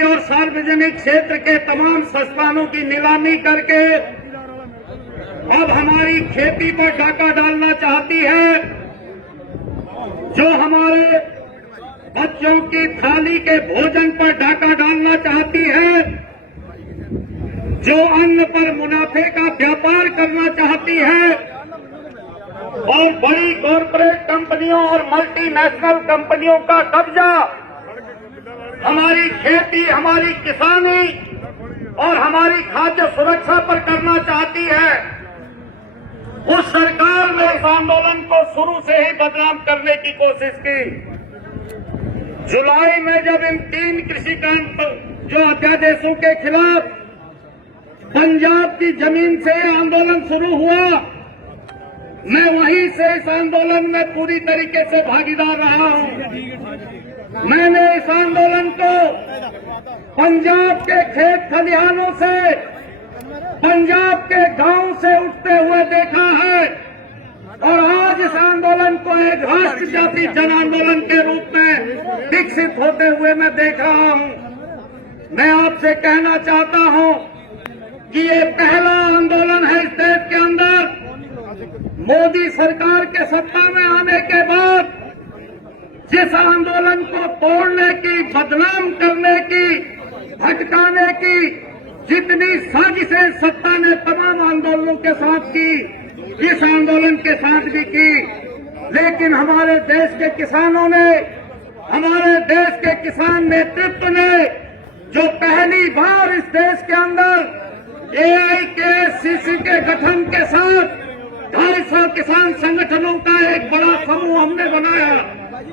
निजी और सार्वजनिक क्षेत्र के तमाम संस्थानों की नीलामी करके अब हमारी खेती पर डाका डालना चाहती है। जो हमारे बच्चों की थाली के भोजन पर डाका डालना चाहती है, जो अन्न पर मुनाफे का व्यापार करना चाहती है और बड़ी कॉरपोरेट कंपनियों और मल्टीनेशनल कंपनियों का कब्जा हमारी खेती, हमारी किसानी और हमारी खाद्य सुरक्षा पर करना चाहती है, उस सरकार ने इस आंदोलन को शुरू से ही बदनाम करने की कोशिश की। जुलाई में जब इन 3 कृषि कानून जो अध्यादेशों के खिलाफ पंजाब की जमीन से आंदोलन शुरू हुआ, मैं वहीं से इस आंदोलन में पूरी तरीके से भागीदार रहा हूं। मैंने इस आंदोलन को पंजाब के खेत खलिहानों से, पंजाब के गांव से उठते हुए देखा है और आज इस आंदोलन को एक राष्ट्रव्यापी जन आंदोलन के रूप में विकसित होते हुए मैं देख रहा हूं। मैं आपसे कहना चाहता हूं कि ये पहला आंदोलन है इस देश के अंदर। मोदी सरकार के सत्ता में आने के बाद जिस आंदोलन को तोड़ने की, बदनाम करने की, भटकाने की जितनी साजिशें सत्ता ने तमाम आंदोलनों के साथ की, इस आंदोलन के साथ भी की, लेकिन हमारे देश के किसानों ने, हमारे देश के किसान नेतृत्व ने जो पहली बार इस देश के अंदर AIKSCC के गठन के साथ 250 किसान संगठनों का एक बड़ा समूह हमने बनाया।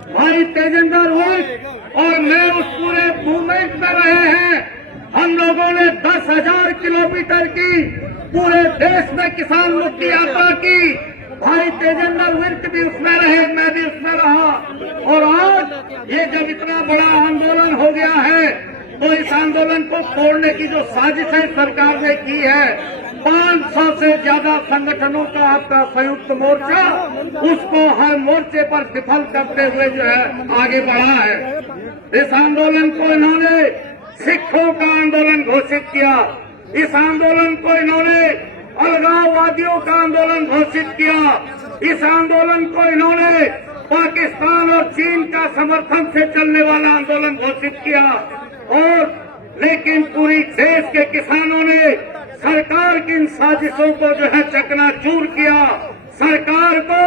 भाई तेजेंद्र वोट और मैं उस पूरे मूवमेंट में रहे हैं। हम लोगों ने 10,000 किलोमीटर की पूरे देश में किसान मुक्ति यात्रा की। भाई तेजेंद्र विर्क भी उसमें रहे, मैं भी उसमें रहा। और आज ये जब इतना बड़ा आंदोलन हो गया है तो इस आंदोलन को तोड़ने की जो साजिशें सरकार ने की है, 500 से ज्यादा संगठनों का आपका संयुक्त मोर्चा उसको हर मोर्चे पर विफल करते हुए जो है आगे बढ़ा है। इस आंदोलन को इन्होंने सिखों का आंदोलन घोषित किया, इस आंदोलन को इन्होंने अलगाववादियों का आंदोलन घोषित किया, इस आंदोलन को इन्होंने पाकिस्तान और चीन का समर्थन से चलने वाला आंदोलन घोषित किया। और लेकिन पूरी देश के किसानों ने सरकार की इन साजिशों को जो है चकनाचूर किया। सरकार को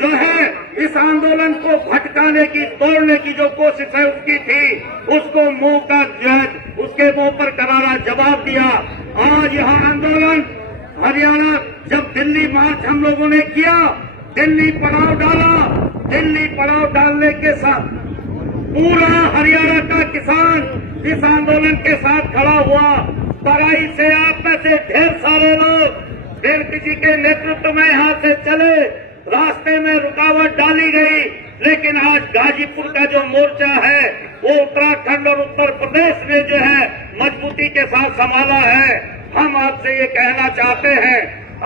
जो है इस आंदोलन को भटकाने की, तोड़ने की जो कोशिश है उसकी थी, उसको मुंह का जो है उसके मुंह पर करारा जवाब दिया। आज यह आंदोलन हरियाणा, जब दिल्ली मार्च हम लोगों ने किया, दिल्ली पड़ाव डाला, दिल्ली पड़ाव डालने के साथ पूरा हरियाणा का किसान इस आंदोलन के साथ खड़ा हुआ। तराई से आप में से ढेर सारे लोग विर्क जी के नेतृत्व में यहाँ से चले, रास्ते में रुकावट डाली गई, लेकिन आज गाजीपुर का जो मोर्चा है वो उत्तराखंड और उत्तर प्रदेश में जो है मजबूती के साथ संभाला है। हम आपसे ये कहना चाहते हैं,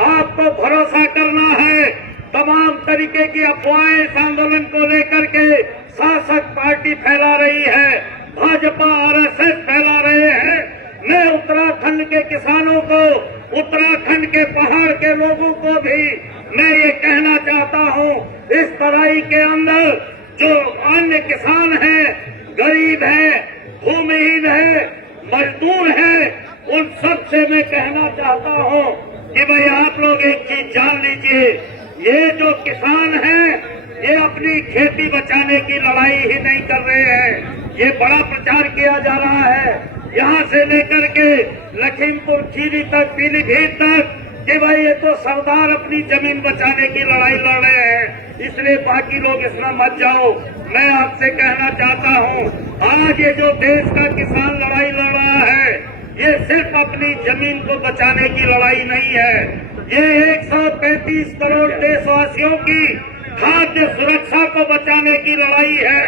आपको भरोसा करना है। तमाम तरीके की अफवाहें इस आंदोलन को लेकर के शासक पार्टी फैला रही है, भाजपा RSS फैला रहे हैं। मैं उत्तराखंड के किसानों को, उत्तराखंड के पहाड़ के लोगों को भी मैं ये कहना चाहता हूँ, इस तराई के अंदर जो अन्य किसान हैं, गरीब हैं, भूमिहीन हैं, मजदूर हैं, उन सब से मैं कहना चाहता हूँ कि भाई आप लोग एक चीज जान लीजिए, ये जो किसान हैं ये अपनी खेती बचाने की लड़ाई ही नहीं कर रहे हैं। ये बड़ा प्रचार किया जा रहा है यहाँ से लेकर के लखीमपुर खीरी तक, पीलीभीत तक, कि भाई ये तो सरदार अपनी जमीन बचाने की लड़ाई लड़ रहे हैं, इसलिए बाकी लोग इसमें मत जाओ। मैं आपसे कहना चाहता हूँ, आज ये जो देश का किसान लड़ाई लड़ रहा है, ये सिर्फ अपनी जमीन को बचाने की लड़ाई नहीं है, ये 135 करोड़ देशवासियों की खाद्य सुरक्षा को बचाने की लड़ाई है।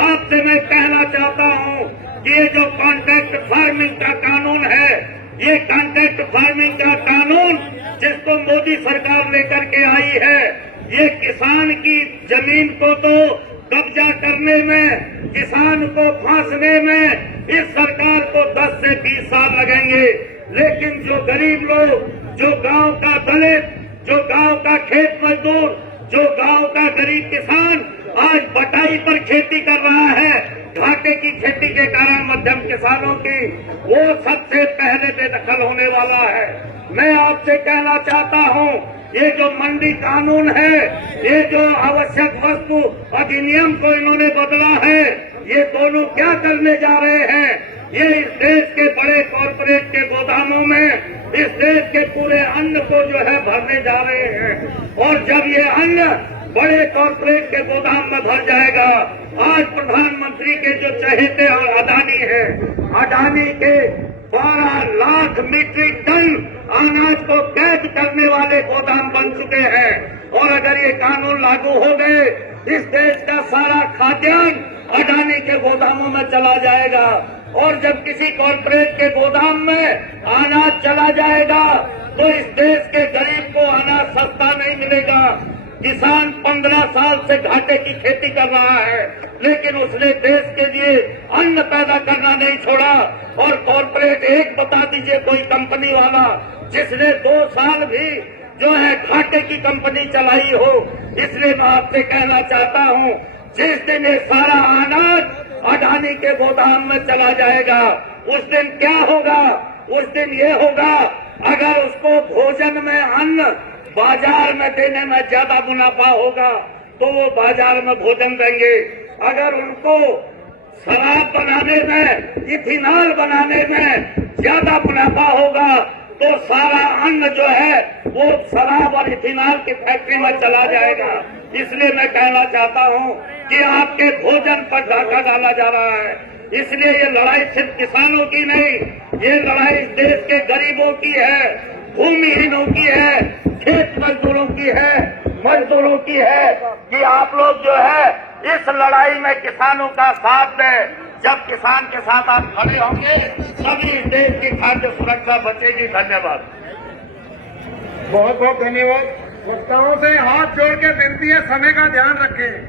आपसे मैं कहना चाहता हूँ कि ये जो कॉन्ट्रैक्ट फार्मिंग का कानून है, ये कॉन्ट्रैक्ट फार्मिंग का कानून जिसको मोदी सरकार लेकर के आई है, ये किसान की जमीन को तो कब्जा करने में, किसान को फांसने में इस सरकार को 10 से 20 साल लगेंगे, लेकिन जो गरीब लोग, जो गांव का दलित, जो गांव का खेत मजदूर, जो गांव का गरीब किसान आज बटाई पर खेती कर रहा है, घाटे की खेती के कारण मध्यम किसानों की, वो सबसे पहले बेदखल होने वाला है। मैं आपसे कहना चाहता हूं, ये जो मंडी कानून है, ये जो आवश्यक वस्तु अधिनियम को इन्होंने बदला है, ये दोनों क्या करने जा रहे हैं? ये इस देश के बड़े कॉरपोरेट के गोदामों में इस देश के पूरे अन्न को जो है भरने जा रहे हैं। और जब ये अन्न बड़े कॉरपोरेट के गोदाम में भर जाएगा, आज प्रधानमंत्री के जो चहेते और अडानी है, अडानी के 12 लाख मीट्रिक टन अनाज को कैद करने वाले गोदाम बन चुके हैं। और अगर ये कानून लागू हो गए, इस देश का सारा खाद्यान्न अडानी के गोदामों में चला जाएगा। और जब किसी कॉरपोरेट के गोदाम में अनाज चला जाएगा, तो इस देश के गरीब को अनाज सस्ता नहीं मिलेगा। किसान 15 साल से घाटे की खेती कर रहा है, लेकिन उसने देश के लिए अन्न पैदा करना नहीं छोड़ा। और कॉरपोरेट एक बता दीजिए कोई कंपनी वाला जिसने 2 साल भी जो है घाटे की कंपनी चलाई हो। इसलिए मैं आपसे कहना चाहता हूं, जिस दिन ये सारा अनाज अडानी के गोदाम में चला जाएगा, उस दिन क्या होगा? उस दिन ये होगा, अगर उसको भोजन में अन्न बाजार में देने में ज्यादा मुनाफा होगा तो वो बाजार में भोजन देंगे। अगर उनको शराब बनाने में, इथेनॉल बनाने में ज्यादा मुनाफा होगा तो सारा अन्न जो है वो शराब और इथेनॉल की फैक्ट्री में चला जाएगा। इसलिए मैं कहना चाहता हूं कि आपके भोजन पर डाका डाला जा रहा है। इसलिए ये लड़ाई सिर्फ किसानों की नहीं, ये लड़ाई इस देश के गरीबों की है, भूमिहीनों की है, खेत मजदूरों की है, मजदूरों की है, कि आप लोग जो है इस लड़ाई में किसानों का साथ दें। जब किसान के साथ आप खड़े होंगे, तभी इस देश की खाद्य सुरक्षा बचेगी। धन्यवाद। बहुत बहुत धन्यवाद। वक्ताओं से हाथ जोड़ के विनती है, समय का ध्यान रखें।